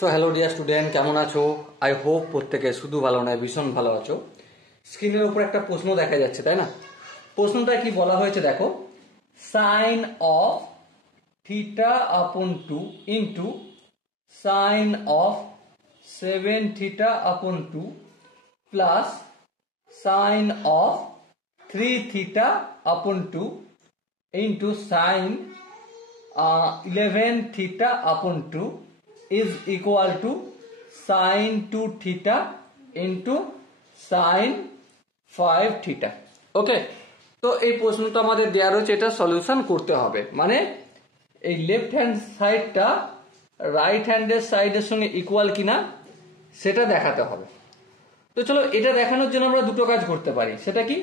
So hello dear student, কেমন আছো? I hope প্রত্যেকে শুধু ভালো নয় ভীষণ ভালো আছো। স্ক্রিনের উপর একটা প্রশ্ন দেখা যাচ্ছে, তাই না? প্রশ্নটা কি বলা হয়েছে দেখো, সাইন অফ থিটা আপন 2 ইন্টু সাইন অফ 7 থিটা আপন 2 প্লাস সাইন অফ 3 থিটা আপন 2 into sign 11 theta upon 2 is equal to sin 2 theta into sin 5 theta. ওকে, তো এই প্রশ্নটা আমাদের দেওয়া রয়েছে, এটা সলিউশন করতে হবে। মানে এই লেফট হ্যান্ড সাইডটা রাইট হ্যান্ডের সাইডের সঙ্গে ইকুয়াল কিনা সেটা দেখাতে হবে। তো চলো, এটা দেখানোর জন্য আমরা দুটো কাজ করতে পারি। সেটা কি,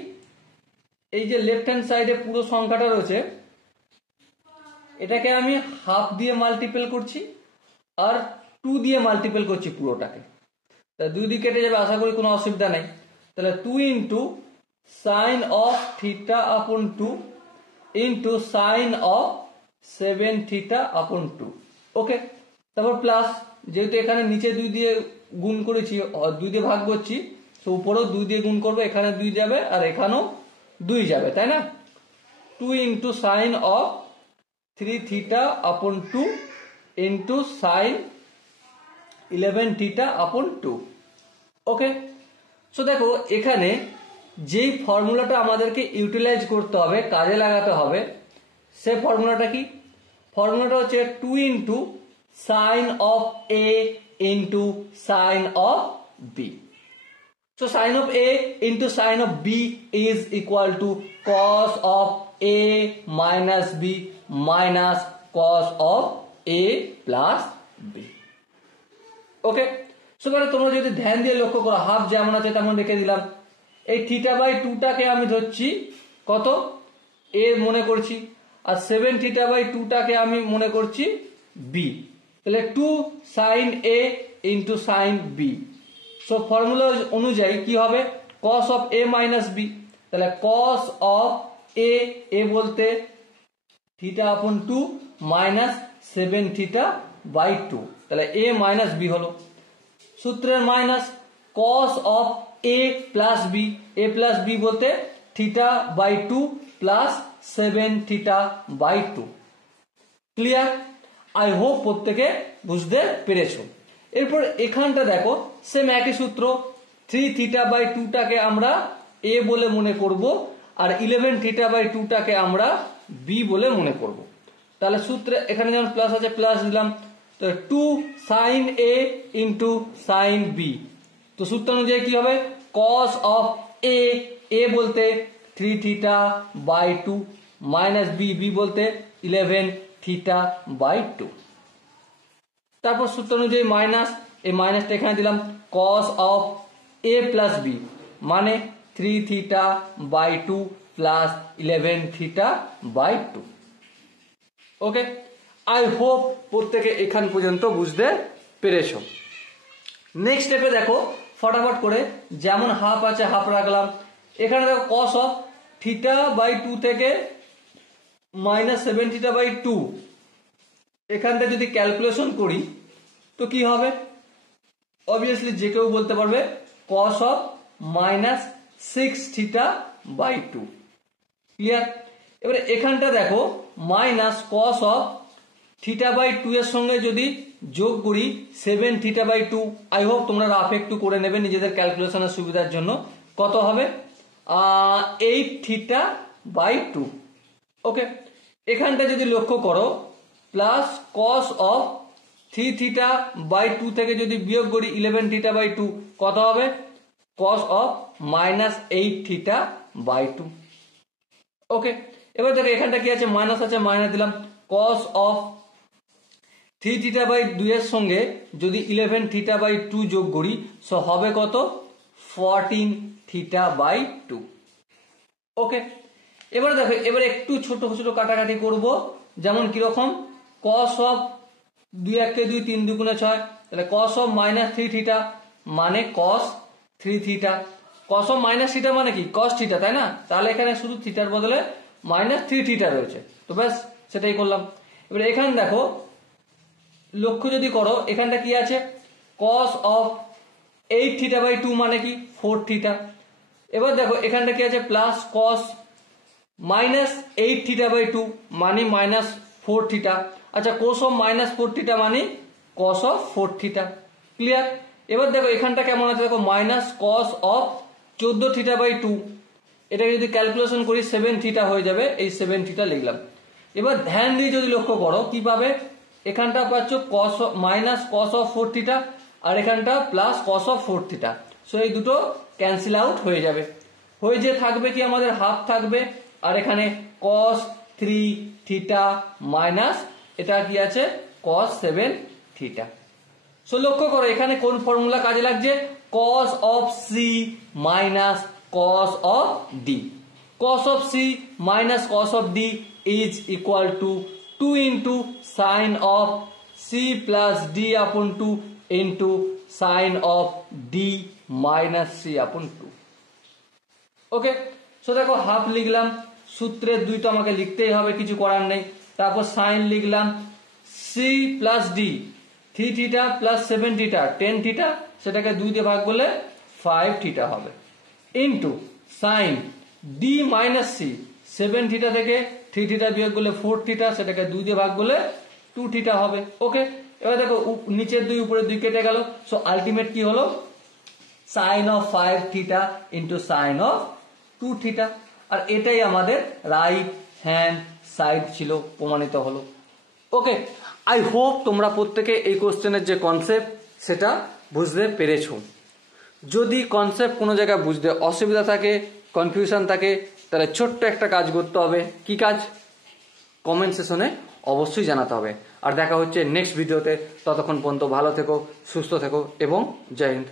এই যে লেফট হ্যান্ড সাইডে পুরো সংখ্যাটা রয়েছে এটাকে আমি হাফ দিয়ে মাল্টিপল করছি আর 2 দিয়ে মাল্টিপল করছি পুরোটাকে। তাহলে 2 দিয়ে কেটে যাবে, আশা করি কোনো অসুবিধা নেই। তাহলে 2 ইন্টু সাইন অফ থিটা আপন 2 ইন্টু সাইন অফ 7 থিটা আপন 2। ওকে, তারপর প্লাস, যেহেতু এখানে নিচে 2 দিয়ে গুণ করেছি, 2 দিয়ে ভাগ করছি, তো উপরেও 2 দিয়ে গুণ করবো, এখানে 2 যাবে আর এখানেও 2 যাবে, তাই না? 2 into sine of 3 theta upon 2 into sin 11 theta upon 2। Okay, so দেখো এখানে যেই ফর্মুলাটা আমাদেরকে ইউটিলাইজ করতে হবে, কাজে লাগাতে হবে, সে ফর্মুলাটা কি? ফর্মুলাটা হচ্ছে 2 into sine of A into sine of B. So sin of A into sin of B is equal to cos of A minus B minus cos of A plus B. Okay, so তোমরা যদি ধ্যান দিয়ে লক্ষ্য করো, half যেমন আছে তেমন রেখে দিলাম। এই থিটা বাই 2টাকে আমি ধরছি কত, A মনে করছি, আর 7 থিটা বাই 2টাকে আমি মনে করছি B। তাহলে 2 sin A into sin B। So formula অনুযায়ী কি হবে, cos of A minus B। তাহলে cos of A বলতে থিটা আপন 2 মাইনাস 7 থিটা বাই 2, তাহলে A মাইনাস B হলো। সূত্রের minus cos of A plus B, A plus B বলতে theta by 2 plus 7 theta by 2। Clear? I hope প্রত্যেকে বুঝতে পেরেছো। এরপর এখানটা দেখো, সেম একই সূত্র, 3 থিটা বাই 2টাকে আমরা A বলে মনে করব আর 11 থিটা বাই 2টাকে আমরা B বলে মনে করব। তাহলে সূত্রে এখানে যেমন প্লাস আছে প্লাস দিলাম, তো 2 sin A into sign B। তো সূত্র অনুযায়ী কি হবে, cos অফ A বলতে 3 থিটা বাই 2 মাইনাস B বলতে 11 থিটা বাই 2। তারপর সূত্র অনুযায়ী মাইনাস, এই মাইনাসটা এখানে দিলাম, cos of A plus B মানে 3 theta by 2 plus 11 theta by 2। Okay, I hope প্রত্যেকে এখান পর্যন্ত বুঝতে পেরেছো। নেক্সট স্টেপে দেখো, ফটাফট করে, যেমন হাফ আছে হাফ রাখলাম। এখানে দেখো cos অফ থিটা বাই 2 থেকে মাইনাস 7 থিটা বাই 2, এখানটা যদি ক্যালকুলেশন করি তো কি হবে, অবভিয়াসলি যে কেউ বলতে পারবে cos of minus 6 theta by 2। Clear? এবারে এখানটা দেখো minus cos of theta by 2 এর সঙ্গে যদি যোগ করি 7 থিটা বাই 2, আই হোপ তোমরা রাফ একটু করে নেবে নিজেদের ক্যালকুলেশনের সুবিধার জন্য, কত হবে 8 থিটা বাই 2। ওকে, এখানটা যদি লক্ষ্য করো plus cos of 3 theta by 2 থেকে যদি বিয়োগ করি 11 থিটা বাই 2, কত হবে cos of minus 8 theta by 2। Okay, এবার দেখো এখানটা কি আছে, মাইনাস আছে, মাইনাস দিলাম, cos অফ 3 থিটা বাই 2 এর সঙ্গে যদি 11 থিটা বাই 2 যোগ করি, সো হবে কত 14 থিটা বাই 2। ওকে, এবার দেখো, এবার একটু ছোট ছোট কাটাকাটি করব, যেমন কিরকম, cos অফ 2 1 2 3 2 6, তাহলে cos অফ মাইনাস 3 থিটা মানে cos 3 theta. cos of minus theta মানে কি cos থিটা, তাই না? তাহলে এখানে শুধু থিটার বদলে মাইনাস 3 থিটা রয়েছে, তো ব্যাস সেটাই করলাম। এবার এখানে দেখো লক্ষ্য যদি করো এখানটা কি আছে, cos অফ 8 থিটা বাই 2 মানে কি 4 থিটা। এবার দেখো এখানটা কি আছে, plus cos minus 8 theta by 2 মানে মাইনাস 4 থিটা। আচ্ছা cos অফ মাইনাস 4 থিটা মানে cos অফ 4 থিটা। ক্লিয়ার? এবার দেখো এখানটা কেমন আছে, দেখো minus cos of 14 theta by 2, এটাকে যদি ক্যালকুলেশন করি 7 থিটা হয়ে যাবে, এই 7 থিটা লিখলাম। এবার ধ্যান দিয়ে যদি লক্ষ্য করো কি পাবে, এখানটা পাচ্ছ cos minus cos of 4 theta আর এখানটা plus cos of 4 theta. So এই দুটো ক্যান্সেল আউট হয়ে যাবে, হয়ে যে থাকবে কি আমাদের হাফ থাকবে, আর এখানে cos 3 থিটা মাইনাস এটা কি আছে cos 7 থিটা। সো লক্ষ্য করো এখানে কোন ফর্মুলা কাজে লাগছে, cos of c minus cos of d। cos of c minus cos of d is equal to 2 into sin of c plus d upon 2 into sin of d minus c upon 2। Okay, so দেখো half লিখলাম, সূত্রের দুইটা আমাকে লিখতেই হবে, কিছু করার নেই। তারপর সাইন লিখলাম c plus d 3 theta plus 7 theta 10 theta, সেটাকে 2 দিয়ে ভাগ করলে 5 থিটা হবে, into sign d minus c 7 theta থেকে 3 থিটা বিয়োগ করলে 4 থিটা, সেটাকে 2 দিয়ে ভাগ করলে 2 থিটা হবে। ওকে, এবার দেখো নিচের 2 উপরে 2 কেটে গেল, সো আলটিমেট কি হলো, sine of 5 theta into sine of 2 theta. আর এটাই আমাদের রাইট হ্যান্ড সাইড ছিল, প্রমাণিত হলো। ওকে, আই হোপ তোমরা প্রত্যেকে এই কোশ্চেনের যে কনসেপ্ট সেটা বুঝতে পেরেছো। যদি কনসেপ্ট কোনো জায়গায় বুঝতে অসুবিধা থাকে, কনফিউশন থাকে, তাহলে ছোট্ট একটা কাজ করতে হবে। কি কাজ? কমেন্ট সেকশনে অবশ্যই জানাতে হবে। আর দেখা হচ্ছে নেক্সট ভিডিওতে, ততক্ষণ পর্যন্ত ভালো থেকো, সুস্থ থেকো এবং জয় হিন্দ।